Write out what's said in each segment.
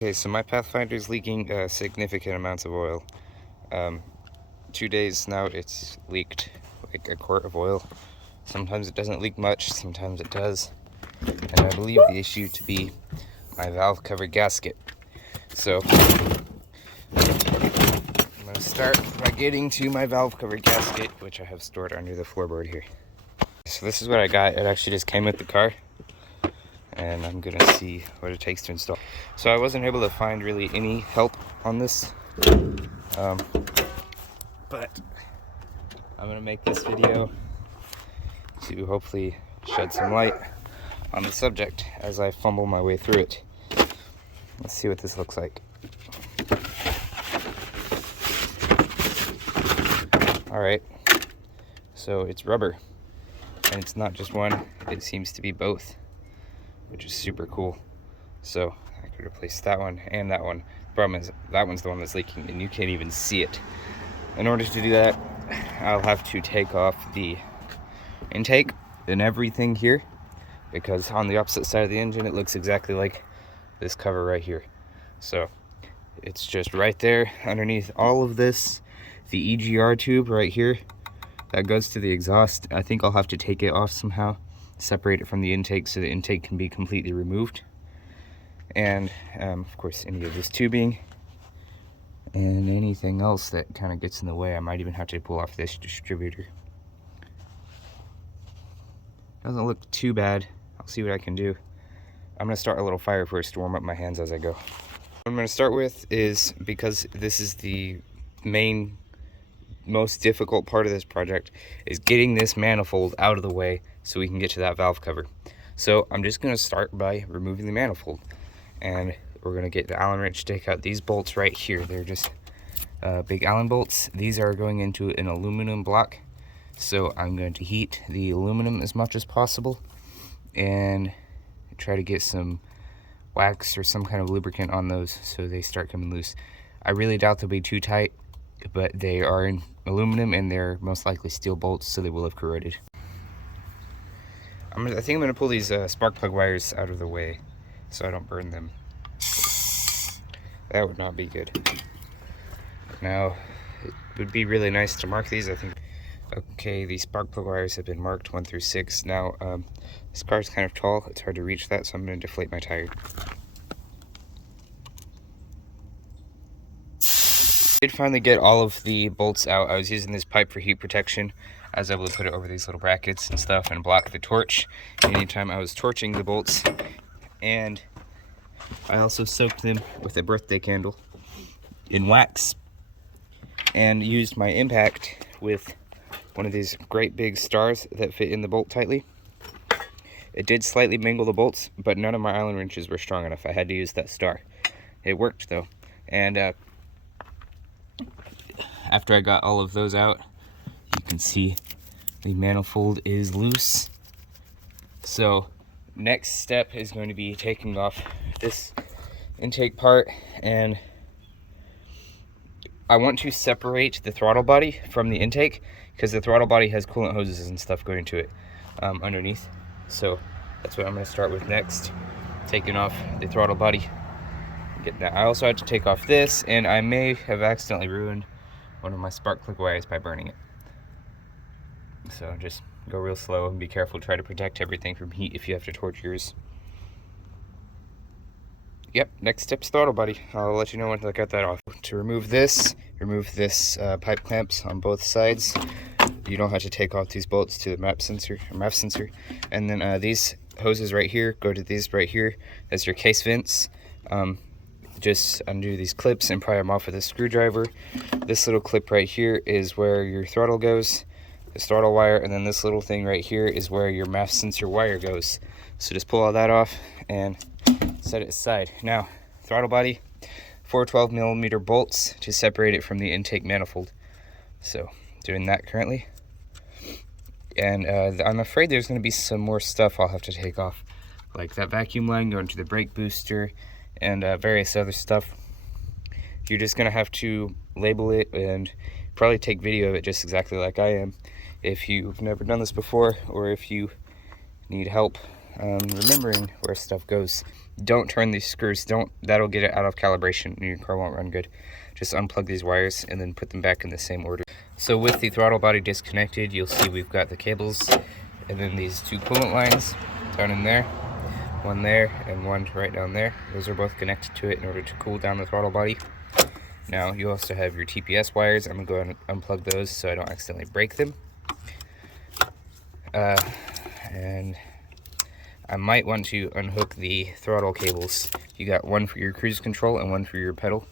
Okay, so my Pathfinder is leaking significant amounts of oil. 2 days now it's leaked like a quart of oil. Sometimes it doesn't leak much, sometimes it does. And I believe the issue to be my valve cover gasket. So I'm going to start by getting to my valve cover gasket, which I have stored under the floorboard here. So this is what I got. It actually just came with the car. And I'm gonna see what it takes to install. So I wasn't able to find really any help on this, but I'm gonna make this video to hopefully shed some light on the subject as I fumble my way through it. Let's see what this looks like. All right, so it's rubber, and it's not just one, it seems to be both, which is super cool. So I could replace that one and that one. The problem is that one's the one that's leaking and you can't even see it. In order to do that, I'll have to take off the intake and everything here, because on the opposite side of the engine it looks exactly like this cover right here. So it's just right there underneath all of this. The EGR tube right here that goes to the exhaust, I think I'll have to take it off somehow, separate it from the intake so the intake can be completely removed. And of course any of this tubing and anything else that kind of gets in the way. I might even have to pull off this distributor. Doesn't look too bad. I'll see what I can do. I'm going to start a little fire first to warm up my hands as I go. What I'm going to start with is, because this is the main, most difficult part of this project, is getting this manifold out of the way so we can get to that valve cover. So I'm just going to start by removing the manifold. And we're going to get the Allen wrench to take out these bolts right here. They're just big Allen bolts. These are going into an aluminum block. So I'm going to heat the aluminum as much as possible and try to get some wax or some kind of lubricant on those so they start coming loose. I really doubt they'll be too tight, but they are in aluminum and they're most likely steel bolts, so they will have corroded. I think I'm going to pull these spark plug wires out of the way so I don't burn them. That would not be good. Now, it would be really nice to mark these, I think. Okay, the spark plug wires have been marked 1 through 6. Now, this car is kind of tall. It's hard to reach that, so I'm going to deflate my tire. I did finally get all of the bolts out. I was using this pipe for heat protection. I was able to put it over these little brackets and stuff and block the torch anytime I was torching the bolts. And I also soaked them with a birthday candle in wax and used my impact with one of these great big stars that fit in the bolt tightly. It did slightly mangle the bolts, but none of my Allen wrenches were strong enough. I had to use that star. It worked though. And after I got all of those out, you can see the manifold is loose. So next step is going to be taking off this intake part, and I want to separate the throttle body from the intake because the throttle body has coolant hoses and stuff going to it underneath. So that's what I'm going to start with next, taking off the throttle body. Get that. I also had to take off this, and I may have accidentally ruined one of my spark plug wires by burning it. So just go real slow and be careful. Try to protect everything from heat if you have to torch yours. Yep, next step's throttle body. I'll let you know once I got that off. To remove this pipe clamps on both sides. You don't have to take off these bolts to the MAP sensor. And then these hoses right here go to these right here. That's your case vents. Just undo these clips and pry them off with a screwdriver. This little clip right here is where your throttle goes, the throttle wire, and then this little thing right here is where your MAP sensor wire goes. So just pull all that off and set it aside. Now, throttle body, 4 12mm bolts to separate it from the intake manifold. So, doing that currently. And I'm afraid there's going to be some more stuff I'll have to take off, like that vacuum line going to the brake booster and various other stuff. You're just going to have to label it and probably take video of it just exactly like I am. If you've never done this before, or if you need help remembering where stuff goes. Don't turn these screws. That'll get it out of calibration and your car won't run good. Just unplug these wires and then put them back in the same order. So with the throttle body disconnected, you'll see we've got the cables and then these two coolant lines down in there, one there and one right down there. Those are both connected to it in order to cool down the throttle body. Now you also have your TPS wires. I'm gonna go ahead and unplug those so I don't accidentally break them. And I might want to unhook the throttle cables. You got one for your cruise control and one for your pedal.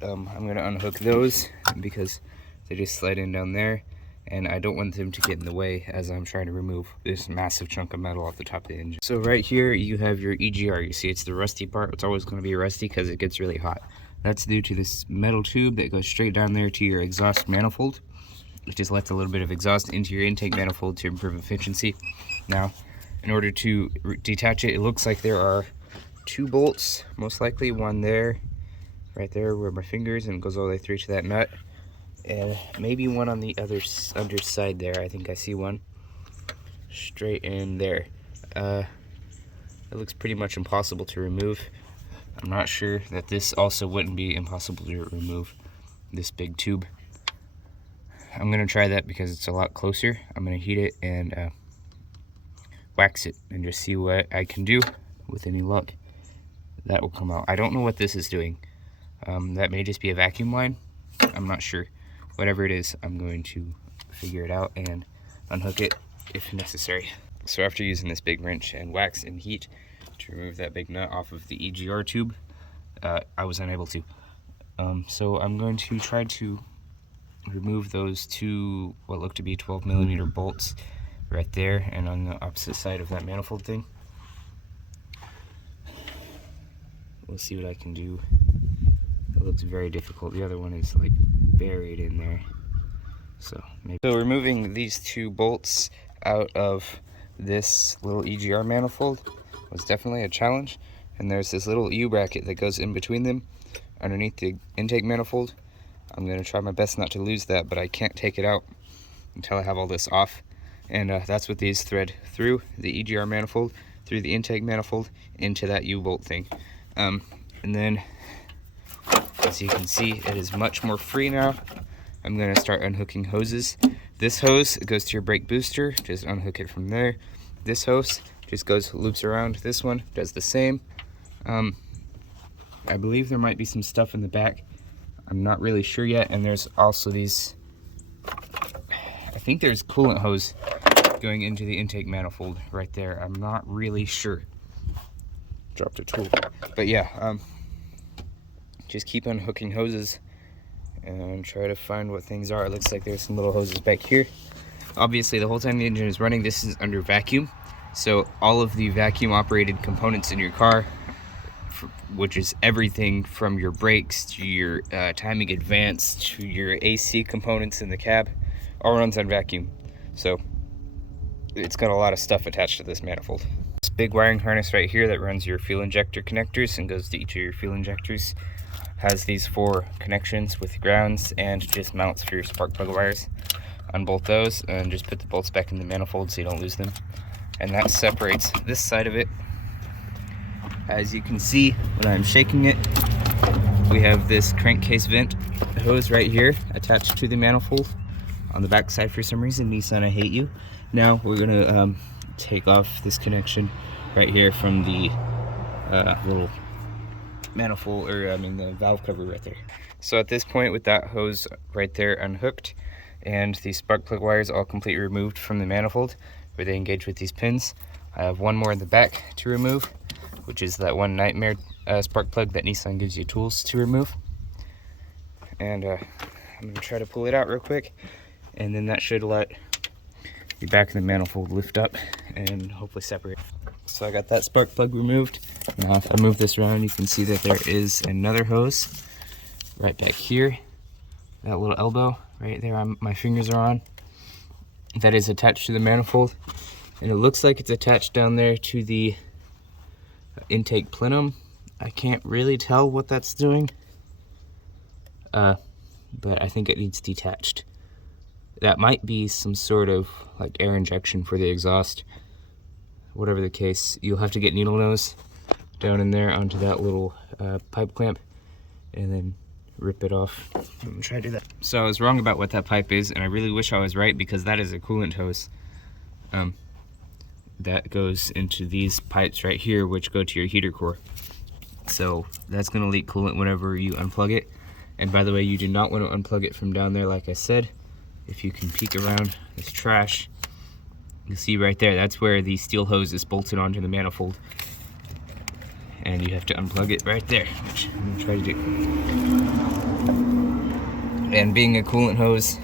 I'm going to unhook those because they just slide in down there, and I don't want them to get in the way as I'm trying to remove this massive chunk of metal off the top of the engine. So right here you have your EGR. You see it's the rusty part. It's always going to be rusty because it gets really hot. That's due to this metal tube that goes straight down there to your exhaust manifold. It just lets a little bit of exhaust into your intake manifold to improve efficiency. Now, in order to detach it, it looks like there are two bolts, most likely one there, right there where my fingers, and it goes all the way through to that nut, and maybe one on the other underside there. I think I see one straight in there. It looks pretty much impossible to remove. I'm not sure that this also wouldn't be impossible to remove, this big tube. I'm gonna try that because it's a lot closer. I'm gonna heat it and wax it and just see what I can do. With any luck, that will come out. I don't know what this is doing. That may just be a vacuum line. I'm not sure. Whatever it is, I'm going to figure it out and unhook it if necessary. So after using this big wrench and wax and heat to remove that big nut off of the EGR tube, I was unable to. So I'm going to try to remove those two what look to be 12mm bolts right there and on the opposite side of that manifold thing. We'll see what I can do. It looks very difficult. The other one is like buried in there. So removing these two bolts out of this little EGR manifold was definitely a challenge. And there's this little U bracket that goes in between them underneath the intake manifold. I'm going to try my best not to lose that, but I can't take it out until I have all this off. And that's what these thread through the EGR manifold, through the intake manifold, into that U-bolt thing. And then, as you can see, it is much more free now. I'm going to start unhooking hoses. This hose goes to your brake booster, just unhook it from there. This hose just loops around. This one does the same. I believe there might be some stuff in the back. I'm not really sure yet. And there's also these, I think there's coolant hose going into the intake manifold right there. I'm not really sure. Dropped a tool. But yeah, just keep unhooking hoses and try to find what things are. It looks like there's some little hoses back here. Obviously, the whole time the engine is running, this is under vacuum. So all of the vacuum operated components in your car, which is everything from your brakes to your timing advance to your AC components in the cab, all runs on vacuum. So it's got a lot of stuff attached to this manifold. This big wiring harness right here that runs your fuel injector connectors and goes to each of your fuel injectors has these 4 connections with grounds and just mounts for your spark plug wires. Unbolt those and just put the bolts back in the manifold so you don't lose them. And that separates this side of it. As you can see when I'm shaking it, we have this crankcase vent hose right here attached to the manifold on the back side. For some reason, Nissan, I hate you. Now we're gonna take off this connection right here from the little manifold, or the valve cover right there. So at this point, with that hose right there unhooked and the spark plug wires all completely removed from the manifold where they engage with these pins, I have one more in the back to remove, which is that one nightmare spark plug that Nissan gives you tools to remove. And I'm gonna try to pull it out real quick, and then that should let the back of the manifold lift up and hopefully separate. So I got that spark plug removed. Now if I move this around, you can see that there is another hose right back here. That little elbow right there my fingers are on, that is attached to the manifold. And it looks like it's attached down there to the intake plenum. I can't really tell what that's doing, but I think it needs detached. That might be some sort of like air injection for the exhaust. whatever the case, you'll have to get needle nose down in there onto that little pipe clamp and then rip it off. I'm gonna try to do that. So I was wrong about what that pipe is, and I really wish I was right, because that is a coolant hose. That goes into these pipes right here, which go to your heater core. So that's gonna leak coolant whenever you unplug it. And by the way, you do not want to unplug it from down there, like I said. If you can peek around this trash, you see right there, that's where the steel hose is bolted onto the manifold. And you have to unplug it right there, which I'm gonna try to do. And being a coolant hose,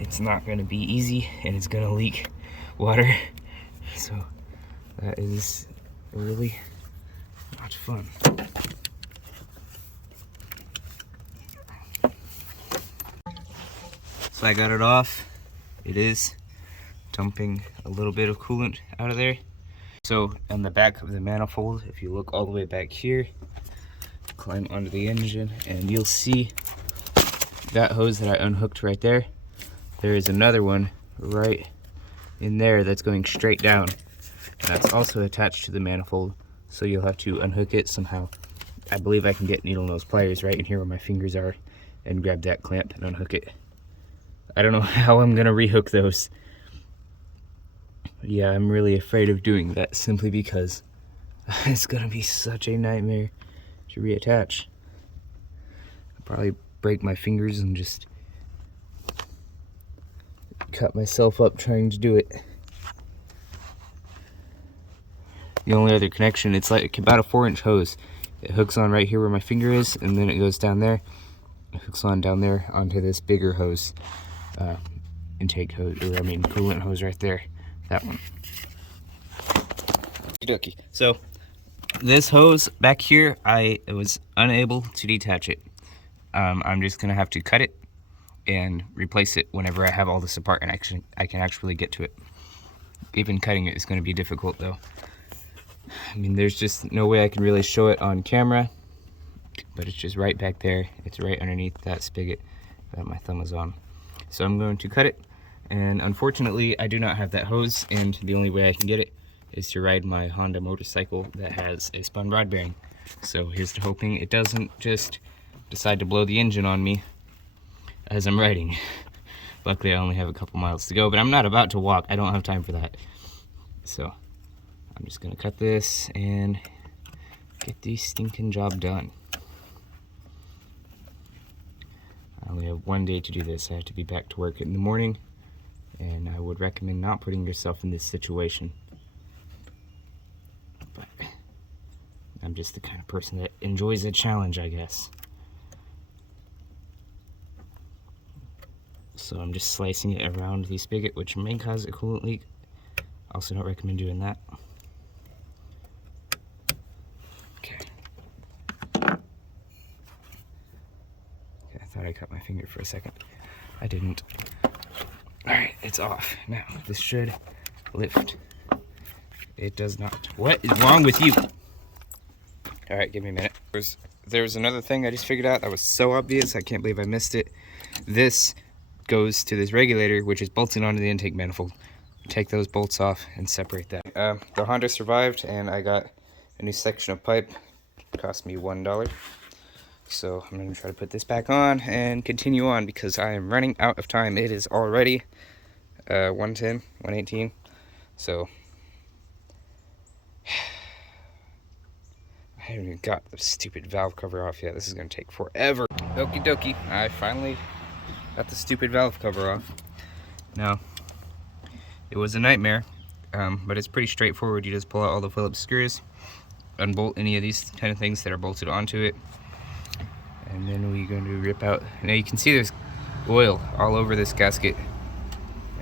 it's not gonna be easy, and it's gonna leak water. So that is really not fun. So I got it off. It is dumping a little bit of coolant out of there. So on the back of the manifold, if you look all the way back here, climb onto the engine, and you'll see that hose that I unhooked right there. There is another one right in there that's going straight down. And that's also attached to the manifold, so you'll have to unhook it somehow. I believe I can get needle nose pliers right in here where my fingers are and grab that clamp and unhook it. I don't know how I'm gonna rehook those. Yeah, I'm really afraid of doing that, simply because it's gonna be such a nightmare to reattach. I'll probably break my fingers and just cut myself up trying to do it. The only other connection, it's like about a 4-inch hose. It hooks on right here where my finger is, and then it goes down there. It hooks on down there onto this bigger hose, intake hose, or I mean coolant hose right there. That one. Okey-dokey. So this hose back here, I was unable to detach it. I'm just gonna have to cut it and replace it whenever I have all this apart and I can actually get to it. Even cutting it is going to be difficult though. I mean, there's just no way I can really show it on camera, but it's just right back there. It's right underneath that spigot that my thumb is on. So I'm going to cut it, and unfortunately I do not have that hose, and the only way I can get it is to ride my Honda motorcycle that has a spun rod bearing. So here's to hoping it doesn't just decide to blow the engine on me as I'm riding. Luckily I only have a couple miles to go, but I'm not about to walk. I don't have time for that. So I'm just gonna cut this and get the stinking job done. I only have one day to do this. I have to be back to work in the morning, and I would recommend not putting yourself in this situation. But I'm just the kind of person that enjoys a challenge, I guess. So I'm just slicing it around the spigot, which may cause a coolant leak. Also don't recommend doing that. Okay. I thought I cut my finger for a second. I didn't. Alright, it's off. Now, this should lift. It does not. What is wrong with you? Alright, give me a minute. There's another thing I just figured out that was so obvious, I can't believe I missed it. This goes to this regulator, which is bolted onto the intake manifold. Take those bolts off and separate that. The Honda survived, and I got a new section of pipe. It cost me $1. So I'm going to try to put this back on and continue on, because I am running out of time. It is already 1:10, 1:18. So I haven't even got the stupid valve cover off yet. This is going to take forever. Okie dokie. I finally got the stupid valve cover off. Now, it was a nightmare, but it's pretty straightforward. You just pull out all the Phillips screws, unbolt any of these kind of things that are bolted onto it, and then we're going to rip out. Now you can see there's oil all over this gasket,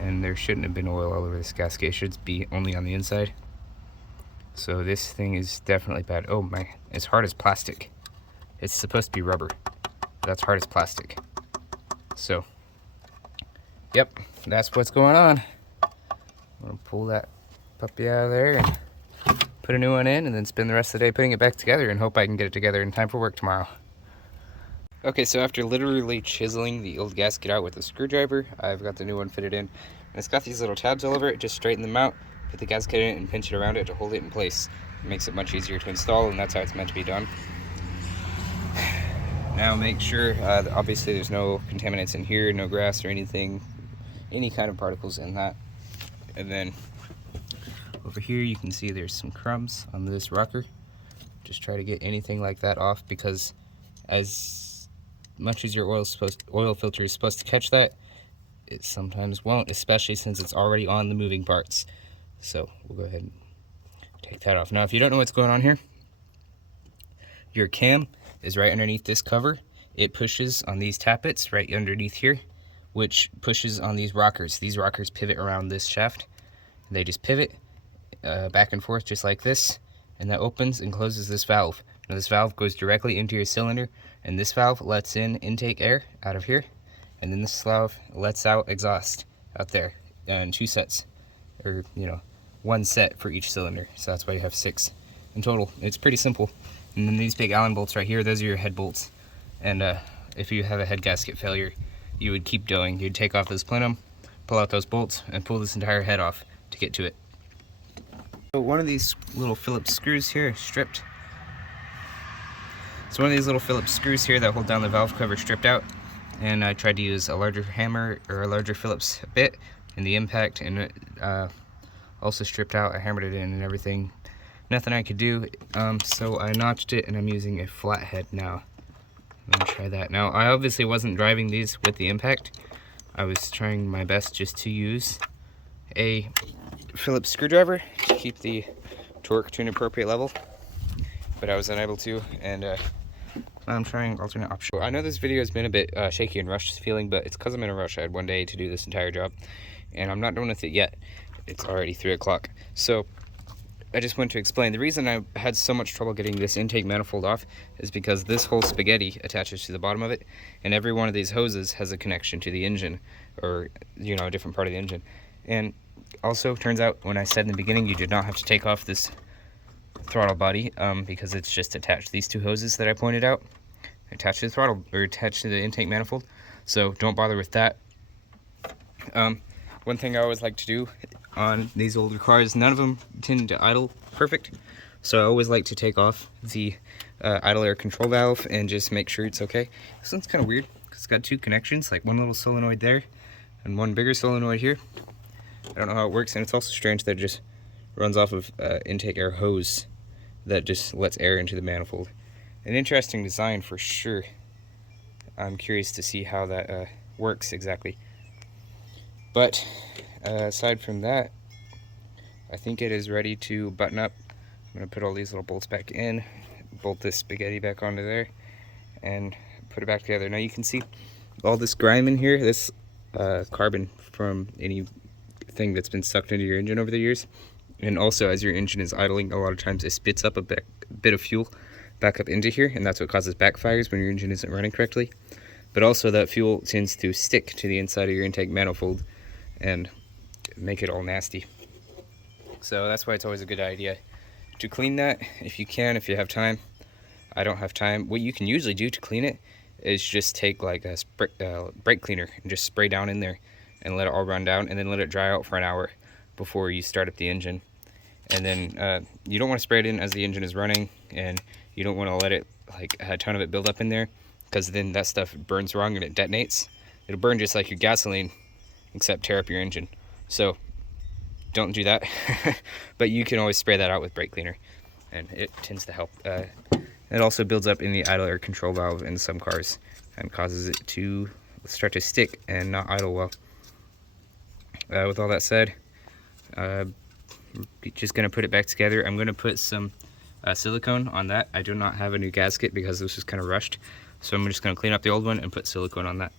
and there shouldn't have been oil all over this gasket. It should be only on the inside. So this thing is definitely bad. Oh my, it's hard as plastic. It's supposed to be rubber. That's hard as plastic. So, yep, that's what's going on. I'm gonna pull that puppy out of there and put a new one in, and then spend the rest of the day putting it back together and hope I can get it together in time for work tomorrow. Okay, so after literally chiseling the old gasket out with a screwdriver, I've got the new one fitted in. And it's got these little tabs all over it. Just straighten them out, put the gasket in it and pinch it around it to hold it in place. It makes it much easier to install, and that's how it's meant to be done. Now make sure, obviously there's no contaminants in here, no grass or anything, any kind of particles in that. And then over here you can see there's some crumbs on this rocker. Just try to get anything like that off, because as much as your oil filter is supposed to catch that, it sometimes won't, especially since it's already on the moving parts. So we'll go ahead and take that off. Now if you don't know what's going on here, your cam is right underneath this cover. It pushes on these tappets right underneath here, which pushes on these rockers. These rockers pivot around this shaft. They just pivot back and forth just like this, and that opens and closes this valve. Now this valve goes directly into your cylinder, and this valve lets in intake air out of here, and then this valve lets out exhaust out there in 2 sets, or 1 set for each cylinder. So that's why you have 6 in total. It's pretty simple. And then these big Allen bolts right here, those are your head bolts. And if you have a head gasket failure, you would keep going. You'd take off this plenum, pull out those bolts, and pull this entire head off to get to it. So one of these little Phillips screws here is stripped. So one of these little Phillips screws here that hold down the valve cover stripped out, and I tried to use a larger hammer or a larger Phillips bit in the impact, and it also stripped out. I hammered it in and everything. Nothing I could do, so I notched it, and I'm using a flathead now. I'm gonna try that. Now I obviously wasn't driving these with the impact. I was trying my best just to use a Phillips screwdriver to keep the torque to an appropriate level, but I was unable to, and I'm trying alternate option. I know this video has been a bit shaky and rushed feeling, but it's because I'm in a rush. I had 1 day to do this entire job, and I'm not done with it yet. It's already 3 o'clock. So I just want to explain. The reason I had so much trouble getting this intake manifold off is because this whole spaghetti attaches to the bottom of it, and every one of these hoses has a connection to the engine, or a different part of the engine. And also, turns out, when I said in the beginning you did not have to take off this throttle body, because it's just attached. These 2 hoses that I pointed out attached to the throttle, or attached to the intake manifold, so don't bother with that. One thing I always like to do on these older cars, none of them tend to idle perfect, so I always like to take off the idle air control valve and just make sure it's okay. This one's kind of weird because it's got 2 connections, like 1 little solenoid there and 1 bigger solenoid here. I don't know how it works, and it's also strange that it just runs off of intake air hose that just lets air into the manifold. An interesting design for sure. I'm curious to see how that works exactly. But aside from that, I think it is ready to button up. I'm going to put all these little bolts back in, bolt this spaghetti back onto there, and put it back together. Now you can see all this grime in here, this carbon from anything that's been sucked into your engine over the years. And also, as your engine is idling, a lot of times it spits up a bit of fuel back up into here, and that's what causes backfires when your engine isn't running correctly. But also that fuel tends to stick to the inside of your intake manifold and make it all nasty. So that's why it's always a good idea to clean that if you can, if you have time. I don't have time. What you can usually do to clean it is just take like a brake cleaner and just spray down in there and let it all run down, and then let it dry out for an hour before you start up the engine. And then you don't want to spray it in as the engine is running, and you don't want to let it, like, a ton of it build up in there, because then that stuff burns wrong and it detonates. It'll burn just like your gasoline, except tear up your engine. So don't do that. But you can always spray that out with brake cleaner, and it tends to help. It also builds up in the idle air control valve in some cars and causes it to start to stick and not idle well. With all that said, just going to put it back together. I'm going to put some silicone on that. I do not have a new gasket because this was kind of rushed, so I'm just going to clean up the old one and put silicone on that.